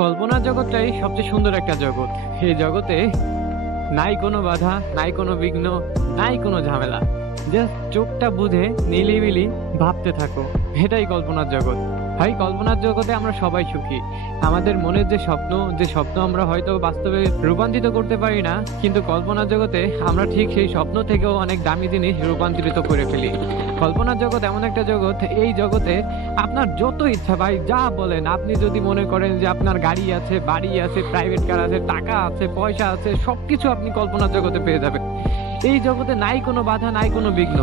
কল্পনার জগৎটাই সবচেয়ে সুন্দর একটা জগৎ। এই জগতে নাই কোনো বাধা, নাই কোনো বিঘ্ন, নাই কোনো ঝামেলা। জাস্ট চোখটা বুঝে নিলিবিলি ভাবতে থাকো, এটাই কল্পনার জগৎ। ভাই, কল্পনার জগতে আমরা সবাই সুখী। আমাদের মনের যে স্বপ্ন আমরা হয়তো বাস্তবে রূপান্তরিত করতে পারি না, কিন্তু কল্পনার জগতে আমরা ঠিক সেই স্বপ্ন থেকেও অনেক দামি জিনিস রূপান্তরিত করে ফেলি। কল্পনার জগৎ এমন একটা জগৎ, এই জগতে আপনার যত ইচ্ছা ভাই যা বলেন, আপনি যদি মনে করেন যে আপনার গাড়ি আছে, বাড়ি আছে, প্রাইভেট কার আছে, টাকা আছে, পয়সা আছে, সবকিছু আপনি কল্পনার জগতে পেয়ে যাবেন। এই জগতে নাই কোনো বাধা, নাই কোনো বিঘ্ন।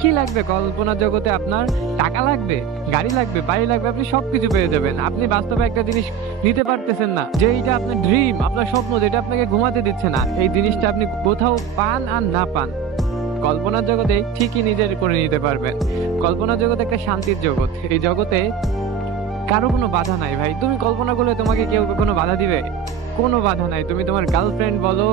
কি লাগবে কল্পনার জগতে? আপনার টাকা লাগবে, গাড়ি লাগবে, বাড়ি লাগবে, আপনি সবকিছু পেয়ে যাবেন। আপনি বাস্তবে একটা জিনিস নিতে পারতেছেন না, যে এইটা আপনার ড্রিম, আপনার স্বপ্ন, যেটা আপনাকে ঘুমাতে দিচ্ছে না, এই জিনিসটা আপনি কোথাও পান আর না পান, কল্পনার জগতে ঠিকই নিজের করে নিতে পারবেন। কল্পনার জগৎ একটা শান্তির জগৎ। এই জগতে কারো কোনো বাধা নাই ভাই। তুমি কল্পনা করলে তোমাকে কেউ কোনো বাধা দিবে? কোনো বাধা নাই। তুমি তোমার গার্লফ্রেন্ড বলো,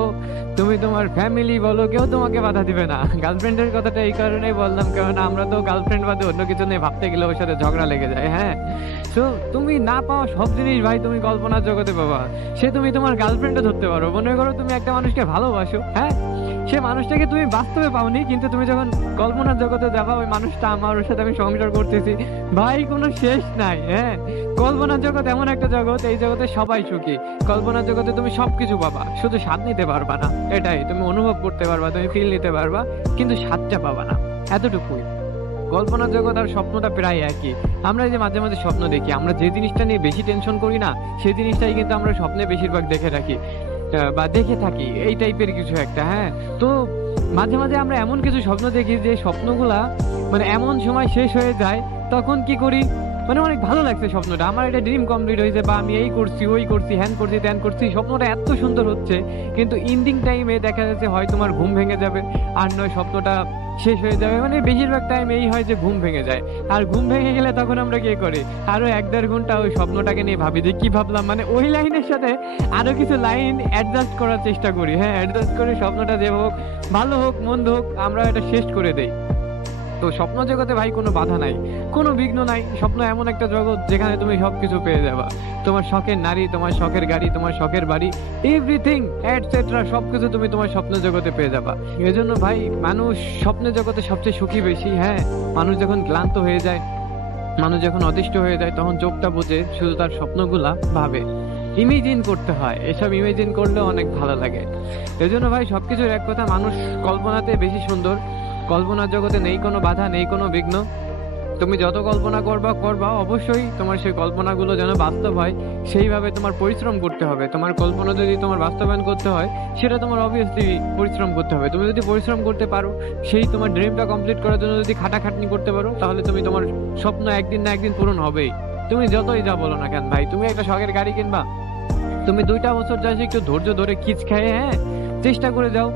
তুমি তোমার ফ্যামিলি বলো, কেউ তোমাকে বাধা দিবে না। গার্লফ্রেন্ডের কথাটা এই কারণেই বললাম, কারণ আমরা তো গার্লফ্রেন্ড বাদে অন্য কিছু নিয়ে ভাবতে গেলে ওর সাথে ঝগড়া লেগে যায়। হ্যাঁ, তো তুমি না পাওয়া সব জিনিস ভাই তুমি কল্পনার জগতে পাবা। সে তুমি তোমার গার্লফ্রেন্ডও ধরতে পারো। মনে করো তুমি একটা মানুষকে ভালোবাসো, হ্যাঁ, সে মানুষটাকে তুমি বাস্তবে পাওনি, কিন্তু তুমি যখন কল্পনার জগতে যাবা, ওই মানুষটা আমার, ওর সাথে আমি সংসার করতেছি, ভাই কোনো শেষ নাই। হ্যাঁ, কল্পনার জগৎ এমন একটা জগৎ, এই জগতে সবাই সুখী। কল্পনার জগতে তুমি সবকিছু পাবা, শুধু স্বাদ নিতে পারবা না। এটাই, তুমি অনুভব করতে পারবা, তুমি ফিল নিতে পারবা, কিন্তু স্বাদটা পাবা না, এতটুকুই। কল্পনার জগৎ আর স্বপ্নটা প্রায় একই। আমরা এই যে মাঝে মাঝে স্বপ্ন দেখি, আমরা যে জিনিসটা নিয়ে বেশি টেনশন করি না, সেই জিনিসটাই কিন্তু আমরা স্বপ্নে বেশিরভাগ দেখে রাখি বা দেখে থাকি, এই টাইপের কিছু একটা। হ্যাঁ, তো মাঝে মাঝে আমরা এমন কিছু স্বপ্ন দেখি যে স্বপ্নগুলা মানে এমন সময় শেষ হয়ে যায়, তখন কি করি, মানে অনেক ভালো লাগছে স্বপ্নটা, আমার একটা ড্রিম কমপ্লিট হয়েছে, বা আমি এই করছি, ওই করছি, হ্যান করছি, ত্যান করছি, স্বপ্নটা এত সুন্দর হচ্ছে, কিন্তু ইন্ডিং টাইমে দেখা যাচ্ছে হয় তোমার ঘুম ভেঙে যাবে, আর নয় স্বপ্নটা শেষ হয়ে যাবে। মানে বেশিরভাগ টাইম এই হয় যে ঘুম ভেঙে যায়। আর ঘুম ভেঙে গেলে তখন আমরা কি করি, আরো 1-1.5 ঘন্টা ওই স্বপ্নটাকে নিয়ে ভাবি যে কি ভাবলাম, মানে ওই লাইনের সাথে আরো কিছু লাইন অ্যাডজাস্ট করার চেষ্টা করি। হ্যাঁ, অ্যাডজাস্ট করে স্বপ্নটা যে হোক, ভালো হোক মন্দ হোক, আমরা এটা শেষ করে দেই। তো স্বপ্ন জগতে ভাই কোনো বাধা নাই, কোনো বিঘ্ন নাই। স্বপ্ন এমন একটা জগৎ যেখানে তুমি সবকিছু পেয়ে যাবা। তোমার শখের নারী, তোমার শখের গাড়ি, তোমার শখের বাড়ি, এভরিথিং এটসেট্রা সবকিছু তুমি তোমার স্বপ্ন জগতে পেয়ে যাবা। এজন্য ভাই, মানুষ স্বপ্ন জগতে সবচেয়ে সুখী বেশি। হ্যাঁ, মানুষ যখন ক্লান্ত হয়ে যায়, মানুষ যখন অতিষ্ঠ হয়ে যায়, তখন চোখটা বুঝে শুধু তার স্বপ্নগুলা ভাবে। ইমেজিন করতে হয়, এসব ইমেজিন করলে অনেক ভালো লাগে। এজন্য ভাই, সবকিছুর এক কথা, মানুষ কল্পনাতে বেশি সুন্দর। কল্পনার জগতে নেই কোনো বাধা, নেই কোনো বিঘ্ন। তুমি যত কল্পনা করবা, অবশ্যই তোমার সেই কল্পনাগুলো যেন বাস্তব হয়, সেইভাবে তোমার পরিশ্রম করতে হবে। তোমার কল্পনা যদি তোমার বাস্তবায়ন করতে হয়, সেটা তোমার অবভিয়াসলি পরিশ্রম করতে হবে। তুমি যদি পরিশ্রম করতে পারো, সেই তোমার ড্রিমটা কমপ্লিট করার জন্য যদি খাটাখাটনি করতে পারো, তাহলে তুমি তোমার স্বপ্ন একদিন না একদিন পূরণ হবেই। তুমি যতই যা বলো না কেন ভাই, তুমি একটা শখের গাড়ি কিনবা, তুমি 2টা বছর যাচ্ছ, একটু ধৈর্য ধরে খিচ খেয়ে, হ্যাঁ, চেষ্টা করে যাও,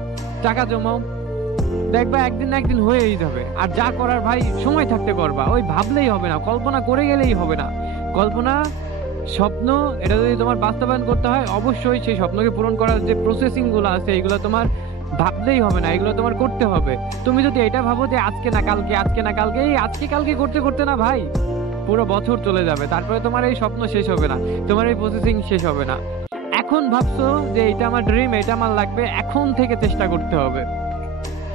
টাকা জমাও, দেখবা একদিন না একদিন হয়েই যাবে। আর যা করার ভাই সময় থাকতে করবা, ওই ভাবলেই হবে না, কল্পনা করে গেলেই হবে না। কল্পনা, স্বপ্ন, এটা যদি তোমার বাস্তবায়ন করতে হয়, অবশ্যই সেই স্বপ্নকে পূরণ করার যে প্রসেসিং গুলো আছে, এগুলো তোমার ভাবলেই হবে না, এগুলো তোমার করতে হবে। তুমি যদি এটা ভাবো যে আজকে না কালকে, আজকে না কালকে, এই আজকে কালকে করতে করতে না ভাই পুরো বছর চলে যাবে, তারপরে তোমার এই স্বপ্ন শেষ হবে না, তোমার এই প্রসেসিং শেষ হবে না। এখন ভাবছো যে এটা আমার ড্রিম, এটা আমার লাগবে, এখন থেকে চেষ্টা করতে হবে।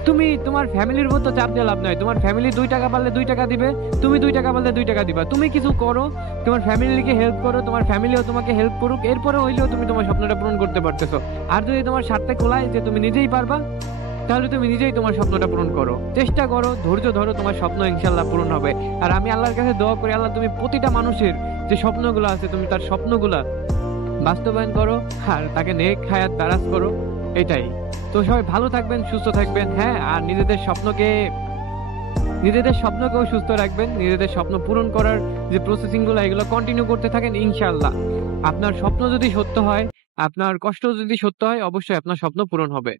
তুমি তোমার ফ্যামিলির উপর তো চাপ দিয়ে লাভ নয়। তোমার ফ্যামিলি 2 টাকা পারলে 2 টাকা দিবে, তুমি 2 টাকা পারলে 2 টাকা দিবা। তুমি কিছু করো, তোমার ফ্যামিলিকে হেল্প করো, তোমার ফ্যামিলিও তোমাকে হেল্প করুক, এরপরে হইলেও তুমি তোমার স্বপ্নটা পূরণ করতে পারতেছো। আর যদি তোমার স্বার্থে কোলায় যে তুমি নিজেই পারবা, তাহলে তুমি নিজেই তোমার স্বপ্নটা পূরণ করো, চেষ্টা করো, ধৈর্য ধরো, তোমার স্বপ্ন ইনশাল্লাহ পূরণ হবে। আর আমি আল্লাহর কাছে দোয়া করি, আল্লাহ তুমি প্রতিটা মানুষের যে স্বপ্নগুলো আছে, তুমি তার স্বপ্নগুলা বাস্তবায়ন করো, আর তাকে নেক হায়াত দারাজ করো, এটাই। তো সবাই ভালো থাকবেন, সুস্থ থাকবেন। হ্যাঁ, আর নিজেদের স্বপ্নকেও সুস্থ রাখবেন। নিজেদের স্বপ্ন পূরণ করার যে প্রসেসিং গুলো, এগুলো কন্টিনিউ করতে থাকেন। ইনশাআল্লাহ আপনার স্বপ্ন যদি সত্য হয়, আপনার কষ্ট যদি সত্য হয়, অবশ্যই আপনার স্বপ্ন পূরণ হবে।